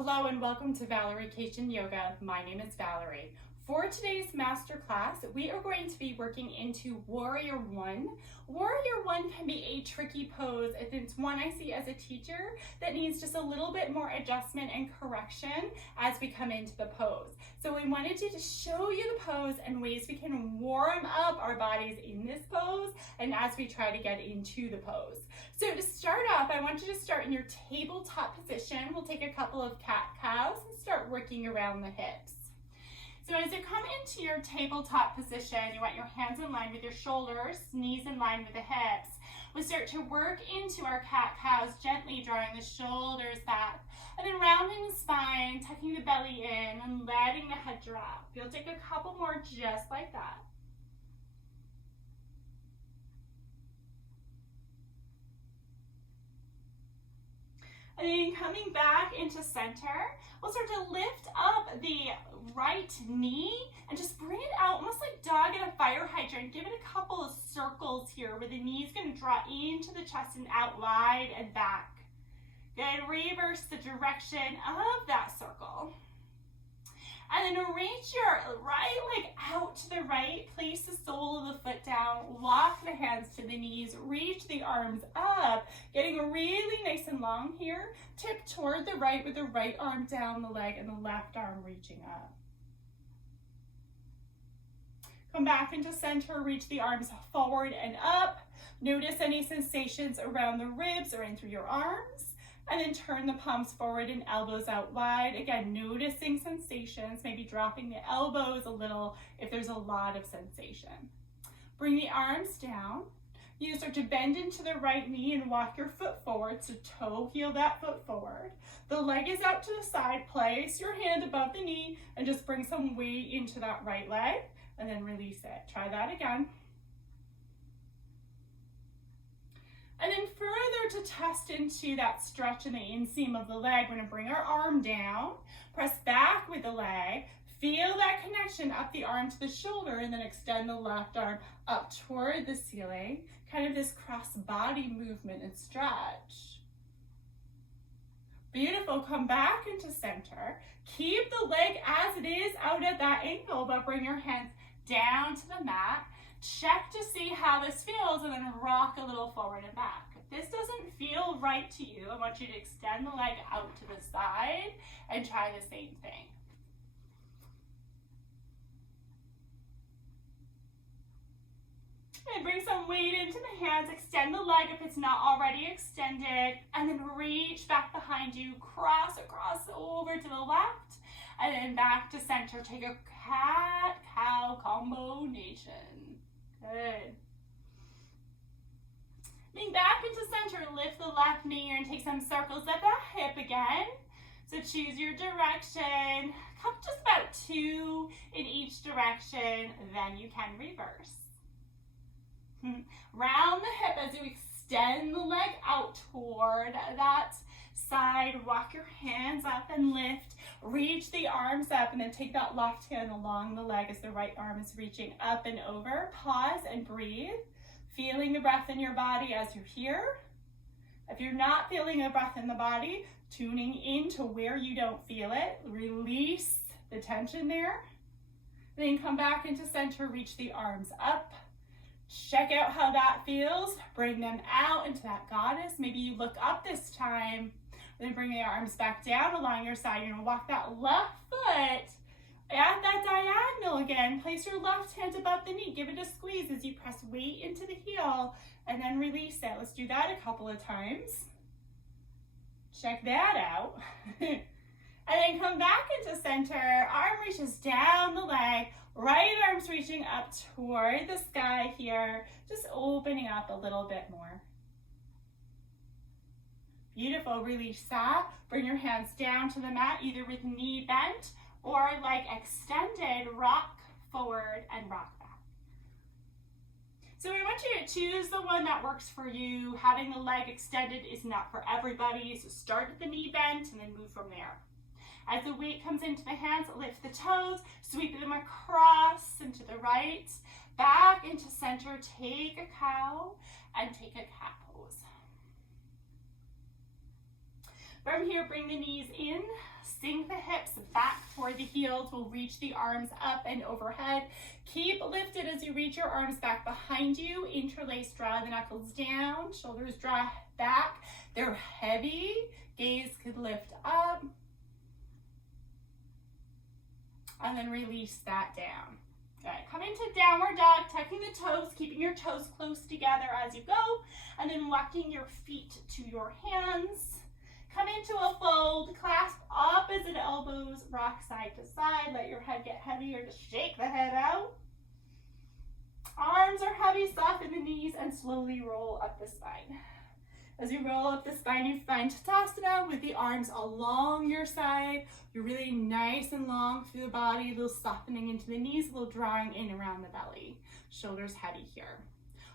Hello and welcome to Valerication Yoga. My name is Valerie. For today's masterclass, we are going to be working into Warrior One. Warrior One can be a tricky pose. It's one I see as a teacher that needs just a little bit more adjustment and correction as we come into the pose. So we wanted to just show you the pose and ways we can warm up our bodies in this pose and as we try to get into the pose. So to start off, I want you to start in your tabletop position. We'll take a couple of cat-cows and start working around the hips. So as you come into your tabletop position, you want your hands in line with your shoulders, knees in line with the hips. We'll start to work into our cat-cows, gently drawing the shoulders back, and then rounding the spine, tucking the belly in, and letting the head drop. You'll take a couple more just like that. And then coming back into center, we'll start to lift up the right knee and just bring it out almost like dog in a fire hydrant. Give it a couple of circles here where the knee's going to draw into the chest and out wide and back. Good. Reverse the direction of that circle. And then reach your right leg out to the right, place the sole of the foot down, walk the hands to the knees, reach the arms up, getting really nice and long here. Tip toward the right with the right arm down the leg and the left arm reaching up. Come back into center, reach the arms forward and up. Notice any sensations around the ribs or in through your arms. And then turn the palms forward and elbows out wide. Again, noticing sensations, maybe dropping the elbows a little if there's a lot of sensation. Bring the arms down. You start to bend into the right knee and walk your foot forward. So toe heel that foot forward. The leg is out to the side. Place your hand above the knee and just bring some weight into that right leg and then release it. Try that again. And then further to test into that stretch in the inseam of the leg, we're going to bring our arm down, press back with the leg, feel that connection up the arm to the shoulder, and then extend the left arm up toward the ceiling. Kind of this cross body movement and stretch. Beautiful. Come back into center. Keep the leg as it is out at that angle, but bring your hands down to the mat. Check to see how this feels and then rock a little forward and back. If this doesn't feel right to you, I want you to extend the leg out to the side and try the same thing. And bring some weight into the hands, extend the leg if it's not already extended, and then reach back behind you, cross across over to the left, and then back to center. Take a cat-cow combination. Good. Then back into center, lift the left knee and take some circles at the hip again. So choose your direction. Come just about 2 in each direction, then you can reverse. Round the hip as you extend the leg out toward that side. Walk your hands up and lift. Reach the arms up and then take that left hand along the leg as the right arm is reaching up and over. Pause and breathe. Feeling the breath in your body as you're here. If you're not feeling a breath in the body, tuning into where you don't feel it. Release the tension there. Then come back into center, reach the arms up. Check out how that feels. Bring them out into that goddess. Maybe you look up this time. Then bring the arms back down along your side. You're going to walk that left foot at that diagonal again. Place your left hand above the knee. Give it a squeeze as you press weight into the heel and then release it. Let's do that a couple of times. Check that out. And then come back into center. Arm reaches down the leg. Right arm's reaching up toward the sky here. Just opening up a little bit more. Beautiful. Release that. Bring your hands down to the mat, either with knee bent or leg extended. Rock forward and rock back. So we want you to choose the one that works for you. Having the leg extended is not for everybody, so start at the knee bent and then move from there. As the weight comes into the hands, lift the toes, sweep them across and to the right, back into center, take a cow and take a cat pose. From here, bring the knees in, sink the hips back toward the heels. We'll reach the arms up and overhead. Keep lifted as you reach your arms back behind you. Interlace, draw the knuckles down, shoulders draw back. They're heavy. Gaze could lift up. And then release that down. Good. Come into downward dog, tucking the toes, keeping your toes close together as you go, and then walking your feet to your hands. Come into a fold, clasp opposite elbows, rock side to side. Let your head get heavier, just shake the head out. Arms are heavy, soften the knees, and slowly roll up the spine. As you roll up the spine, you find Tadasana with the arms along your side. You're really nice and long through the body, a little softening into the knees, a little drawing in around the belly. Shoulders heavy here.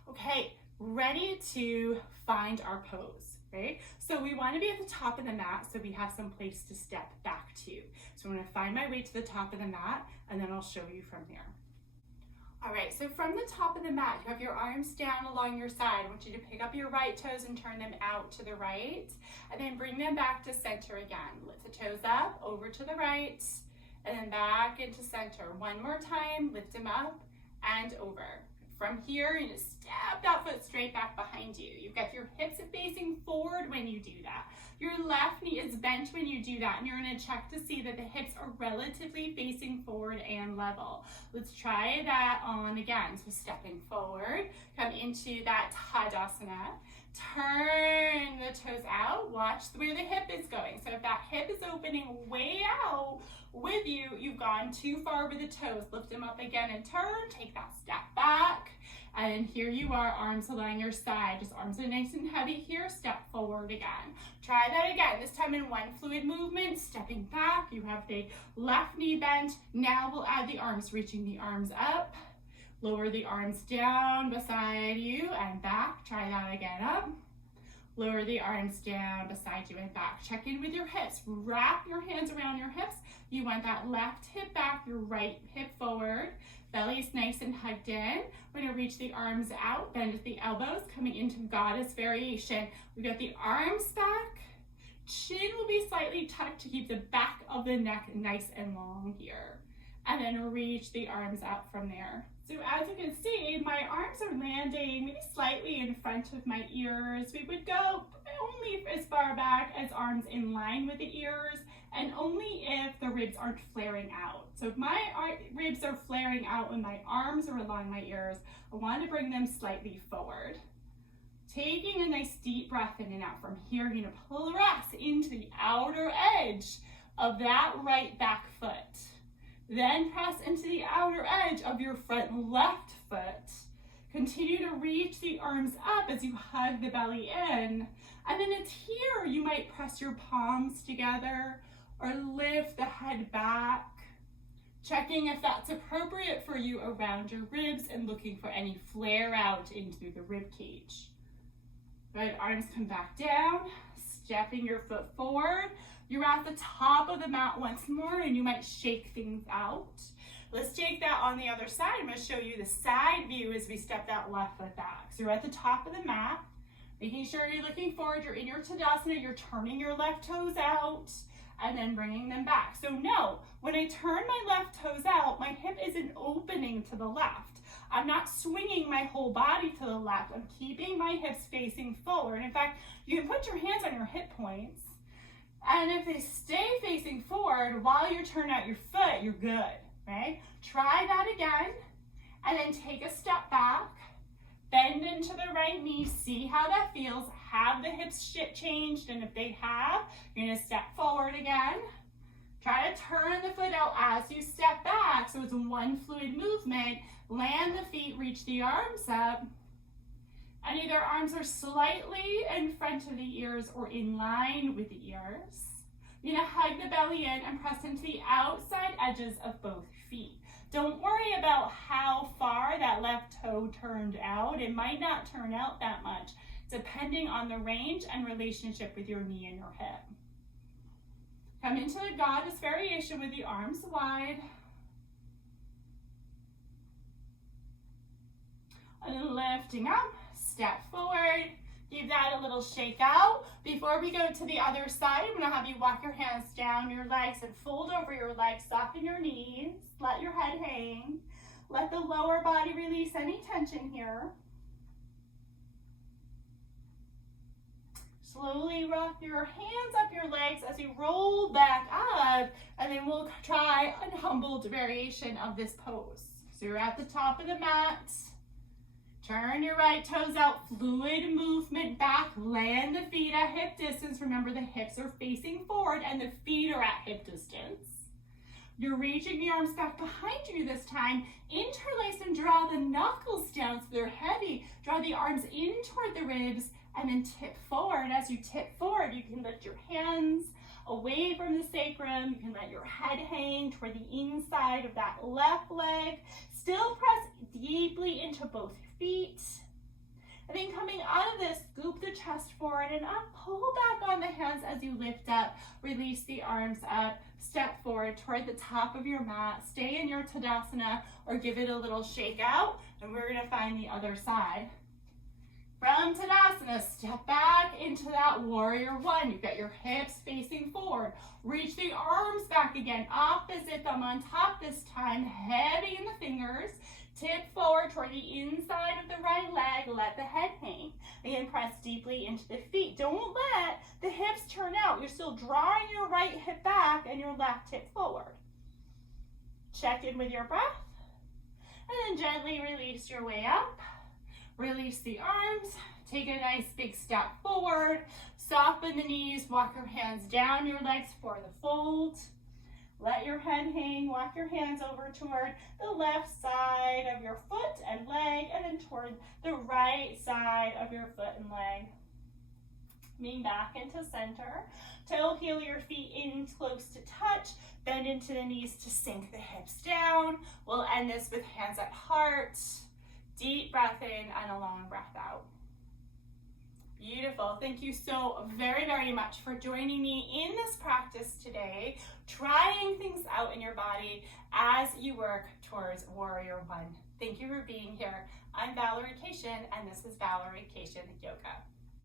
Okay, ready to find our pose, right? So we want to be at the top of the mat so we have some place to step back to. So I'm going to find my way to the top of the mat, and then I'll show you from there. All right, so from the top of the mat, you have your arms down along your side. I want you to pick up your right toes and turn them out to the right, and then bring them back to center again. Lift the toes up, over to the right, and then back into center. One more time, lift them up and over. From here, you're gonna step that foot straight back behind you. You've got your hips facing forward when you do that. Your left knee is bent when you do that, and you're gonna check to see that the hips are relatively facing forward and level. Let's try that on again. So stepping forward, come into that Tadasana. Turn the toes out, watch where the hip is going. So if that hip is opening way out with you, you've gone too far with the toes. Lift them up again and turn, take that step back. And here you are, arms along your side. Just arms are nice and heavy here, step forward again. Try that again, this time in one fluid movement, stepping back. You have the left knee bent. Now we'll add the arms, reaching the arms up. Lower the arms down beside you and back. Try that again, up. Lower the arms down beside you and back. Check in with your hips. Wrap your hands around your hips. You want that left hip back, your right hip forward. Belly is nice and hugged in. We're gonna reach the arms out, bend at the elbows, coming into goddess variation. We got the arms back. Chin will be slightly tucked to keep the back of the neck nice and long here. And then reach the arms out from there. So as you can see, my arms are landing maybe slightly in front of my ears. We would go only as far back as arms in line with the ears, and only if the ribs aren't flaring out. So if my ribs are flaring out when my arms are along my ears, I want to bring them slightly forward. Taking a nice deep breath in and out. From here, you're gonna press into the outer edge of that right back foot. Then press into the outer edge of your front left foot. Continue to reach the arms up as you hug the belly in. And then it's here you might press your palms together or lift the head back. Checking if that's appropriate for you around your ribs and looking for any flare out into the rib cage. Good, arms come back down, stepping your foot forward. You're at the top of the mat once more and you might shake things out. Let's take that on the other side. I'm going to show you the side view as we step that left foot back. So you're at the top of the mat, making sure you're looking forward. You're in your Tadasana. You're turning your left toes out and then bringing them back. So no, when I turn my left toes out, my hip isn't opening to the left. I'm not swinging my whole body to the left. I'm keeping my hips facing forward. In fact, you can put your hands on your hip points. And if they stay facing forward while you turn out your foot, you're good, right? Try that again, and then take a step back, bend into the right knee, see how that feels, have the hips changed, and if they have, you're gonna step forward again. Try to turn the foot out as you step back, so it's one fluid movement. Land the feet, reach the arms up, and either arms are slightly in front of the ears or in line with the ears. You're gonna hug the belly in and press into the outside edges of both feet. Don't worry about how far that left toe turned out. It might not turn out that much, depending on the range and relationship with your knee and your hip. Come into the goddess variation with the arms wide. And then lifting up. Step forward, Give that a little shake out. Before we go to the other side, I'm gonna have you walk your hands down your legs and fold over your legs, soften your knees, let your head hang. Let the lower body release any tension here. Slowly rock your hands up your legs as you roll back up, and then we'll try a humbled variation of this pose. So you're at the top of the mat. Turn your right toes out, fluid movement back, land the feet at hip distance. Remember, the hips are facing forward and the feet are at hip distance. You're reaching the arms back behind you this time. Interlace and draw the knuckles down so they're heavy. Draw the arms in toward the ribs and then tip forward. As you tip forward, you can lift your hands away from the sacrum. You can let your head hang toward the inside of that left leg. Still press deeply into both feet. And then coming out of this, scoop the chest forward and up. Pull back on the hands as you lift up. Release the arms up. Step forward toward the top of your mat. Stay in your Tadasana or give it a little shake out. And we're going to find the other side. From Tadasana, step back into that warrior one. You've got your hips facing forward. Reach the arms back again. Opposite thumb on top this time. Heavy in the fingers. Tip forward toward the inside of the right leg. Let the head hang. Again, press deeply into the feet. Don't let the hips turn out. You're still drawing your right hip back and your left hip forward. Check in with your breath. And then gently release your way up. Release the arms. Take a nice big step forward. Soften the knees. Walk your hands down your legs for the fold. Let your head hang. Walk your hands over toward the left side of your foot and leg, and then toward the right side of your foot and leg. Coming back into center. Toe heel your feet in close to touch. Bend into the knees to sink the hips down. We'll end this with hands at heart. Deep breath in and a long breath out. Beautiful. Thank you so very, very much for joining me in this practice today, trying things out in your body as you work towards Warrior One. Thank you for being here. I'm Valerie Cation, and this is Valerie Cation Yoga.